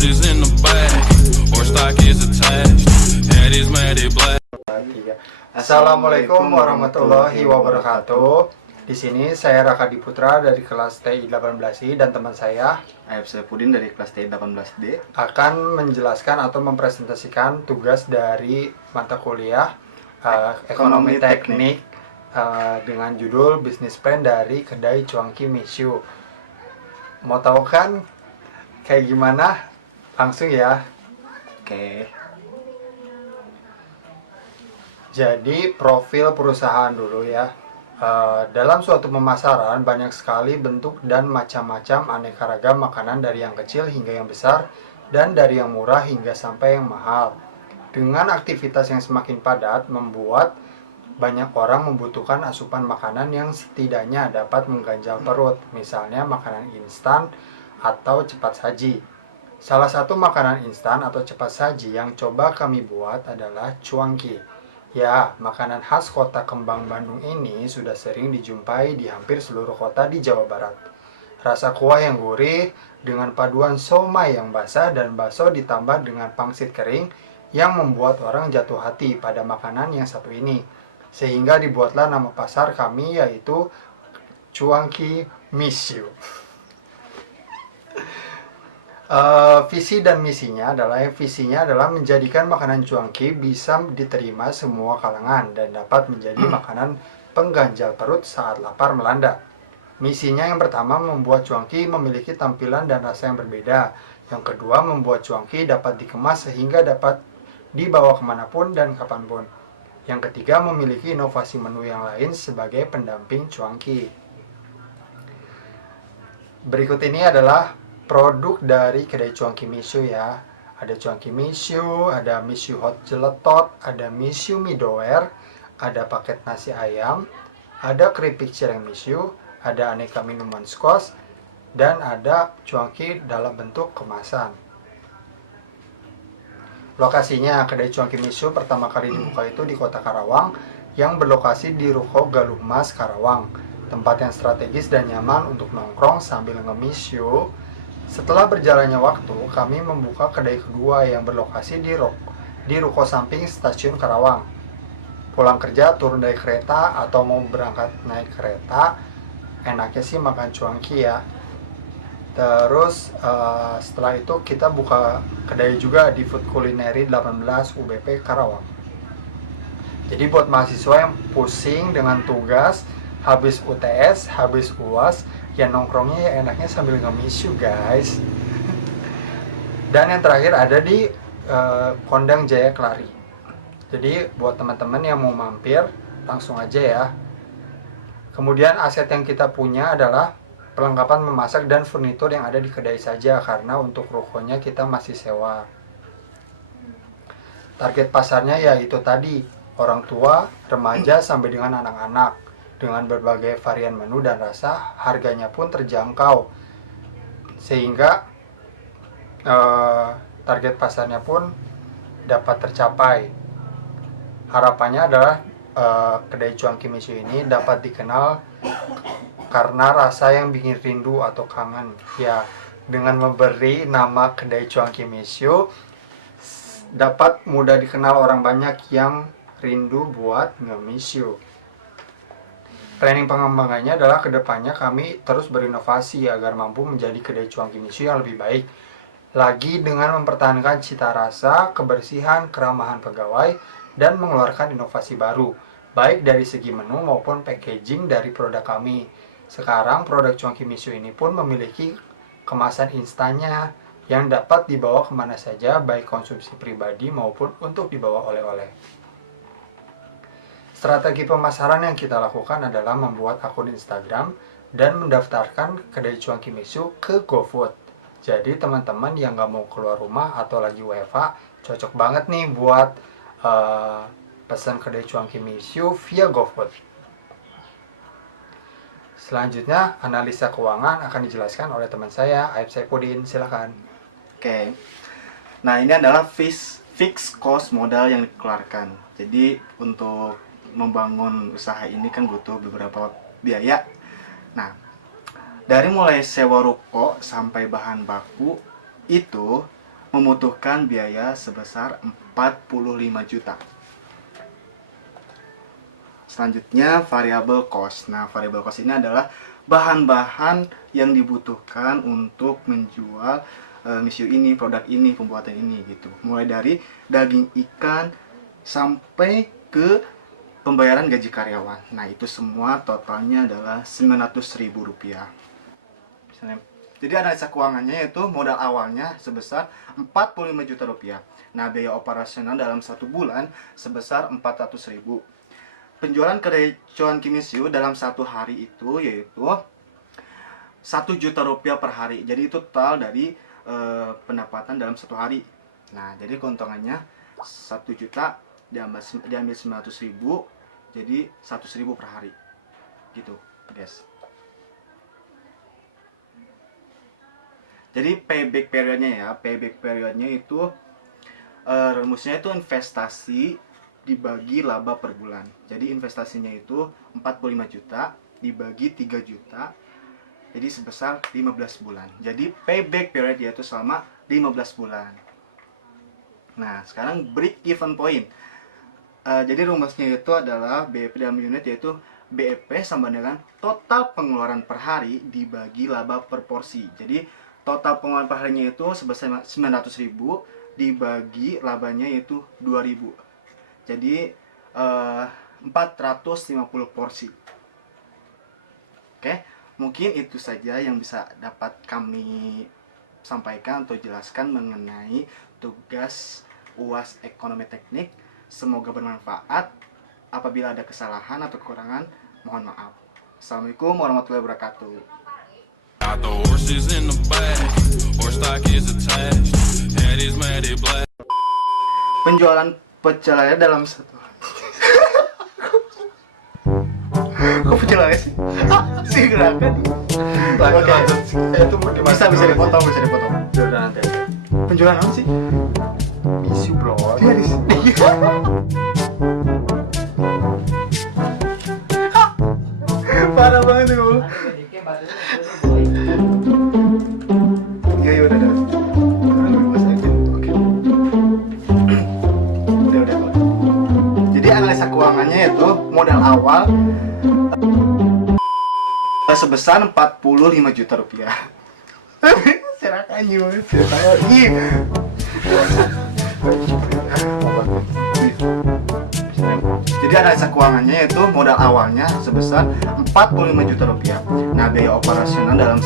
is in the bag, or stock is attached. Head is matted black. Assalamualaikum warahmatullahi wabarakatuh. Di sini saya Raka Diputra dari kelas TI 18I dan teman saya Ayub Saifuddin dari kelas TI 18D akan menjelaskan atau mempresentasikan tugas dari mata kuliah Ekonomi Teknik dengan judul Business Plan dari Kedai Cuanki Mishu. Mau tahu kan kayak gimana? Langsung ya. Oke. Jadi profil perusahaan dulu ya. Dalam suatu pemasaran banyak sekali bentuk dan macam-macam aneka ragam makanan dari yang kecil hingga yang besar dan dari yang murah hingga sampai yang mahal. Dengan aktivitas yang semakin padat membuat banyak orang membutuhkan asupan makanan yang setidaknya dapat mengganjal perut, misalnya makanan instan atau cepat saji. Salah satu makanan instan atau cepat saji yang coba kami buat adalah cuanki. Ya, makanan khas kota Kembang Bandung ini sudah sering dijumpai di hampir seluruh kota di Jawa Barat. Rasa kuah yang gurih dengan paduan somai yang basah dan bakso ditambah dengan pangsit kering yang membuat orang jatuh hati pada makanan yang satu ini. Sehingga dibuatlah nama pasar kami yaitu Cuanki Mishu. Visi dan misinya adalah menjadikan makanan cuanki bisa diterima semua kalangan dan dapat menjadi makanan pengganjal perut saat lapar melanda. Misinya yang pertama membuat cuanki memiliki tampilan dan rasa yang berbeda. Yang kedua membuat cuanki dapat dikemas sehingga dapat dibawa kemanapun dan kapanpun. Yang ketiga memiliki inovasi menu yang lain sebagai pendamping cuanki. Berikut ini adalah produk dari kedai Cuanki Mishu ya. Ada Cuanki Mishu, ada Mishu Hot Jeletot, ada Mishu Mie Doer, ada paket nasi ayam, ada keripik cireng Mishu, ada aneka minuman squash, dan ada cuanki dalam bentuk kemasan. Lokasinya kedai Cuanki Mishu pertama kali dibuka itu di kota Karawang yang berlokasi di Ruko Galuh Mas Karawang. Tempat yang strategis dan nyaman untuk nongkrong sambil nge-mishu. Setelah berjalannya waktu, kami membuka kedai kedua yang berlokasi di ruko samping stasiun Karawang. Pulang kerja, turun dari kereta, atau mau berangkat naik kereta, enaknya sih makan cuanki ya. Terus setelah itu kita buka kedai juga di Food Culinary 18 UBP Karawang. Jadi buat mahasiswa yang pusing dengan tugas, habis UTS, habis UAS, ya nongkrongnya ya enaknya sambil nge-mishu guys. Dan yang terakhir ada di Kondang Jaya Kelari. Jadi buat teman-teman yang mau mampir langsung aja ya. Kemudian aset yang kita punya adalah perlengkapan memasak dan furnitur yang ada di kedai saja, karena untuk rukonya kita masih sewa. Target pasarnya yaitu tadi orang tua, remaja sampai dengan anak-anak. Dengan berbagai varian menu dan rasa, harganya pun terjangkau. Sehingga target pasarnya pun dapat tercapai. Harapannya adalah kedai Cuanki Mishu ini dapat dikenal karena rasa yang bikin rindu atau kangen. Ya, dengan memberi nama kedai Cuanki Mishu dapat mudah dikenal orang banyak yang rindu buat nge-mishu. Planning pengembangannya adalah kedepannya kami terus berinovasi agar mampu menjadi kedai Cuanki Mishu yang lebih baik lagi dengan mempertahankan cita rasa, kebersihan, keramahan pegawai, dan mengeluarkan inovasi baru, baik dari segi menu maupun packaging dari produk kami. Sekarang produk Cuanki Mishu ini pun memiliki kemasan instannya yang dapat dibawa kemana saja, baik konsumsi pribadi maupun untuk dibawa oleh-oleh. Strategi pemasaran yang kita lakukan adalah membuat akun Instagram dan mendaftarkan kedai Cuanki Mishu ke GoFood. Jadi teman-teman yang nggak mau keluar rumah atau lagi WFH, cocok banget nih buat pesan kedai Cuanki Mishu via GoFood. Selanjutnya, analisa keuangan akan dijelaskan oleh teman saya, Ayub Saifuddin. Silakan. Oke. Nah, ini adalah fixed cost modal yang dikeluarkan. Jadi untuk membangun usaha ini kan butuh beberapa biaya. Nah, dari mulai sewa ruko sampai bahan baku itu membutuhkan biaya sebesar 45 juta. Selanjutnya variable cost. Nah, variable cost ini adalah bahan-bahan yang dibutuhkan untuk menjual misiu ini, produk ini, pembuatan ini gitu. Mulai dari daging ikan sampai ke pembayaran gaji karyawan. Nah, itu semua totalnya adalah Rp900.000. Misalnya, jadi analisa keuangannya yaitu modal awalnya sebesar 45 juta rupiah. Nah, biaya operasional dalam 1 bulan sebesar 400.000. Penjualan kedai Cuan Kimisiu dalam 1 hari itu yaitu 1 juta rupiah per hari. Jadi total dari pendapatan dalam 1 hari. Nah, jadi keuntungannya 1 juta diambil 900.000, jadi 100.000 per hari. Gitu, guys. Jadi payback periodnya ya, payback periodnya itu rumusnya itu investasi dibagi laba per bulan. Jadi investasinya itu 45 juta dibagi 3 juta, jadi sebesar 15 bulan. Jadi payback period yaitu selama 15 bulan. Nah, sekarang break even point. Jadi rumusnya itu adalah BEP dalam unit, yaitu BEP sama dengan total pengeluaran per hari dibagi laba per porsi. Jadi total pengeluaran per harinya itu sebesar 900.000 dibagi labanya yaitu 2.000. Jadi 450 porsi. Oke, mungkin itu saja yang bisa dapat kami sampaikan atau jelaskan mengenai tugas UAS Ekonomi Teknik. Semoga bermanfaat. Apabila ada kesalahan atau kekurangan, mohon maaf. Assalamualaikum warahmatullahi wabarakatuh. Got the horses in the back, horse stock is attached, head is matted black. Penjualan pecel lele dalam 1 hari. Kok pecel lele sih? Si gerakan. Oke. Itu Bisa dipotong. Udah nanti. Penjualan apa sih? Misiu bro. Dia di sini. Parah banget tuh. Iya, udah. Oke. Udah. Jadi analisa keuangannya itu modal awal sebesar 45 juta rupiah. Serakannya, Jadi analisa keuangannya itu modal awalnya sebesar 45 juta rupiah. Nah, biaya operasional dalam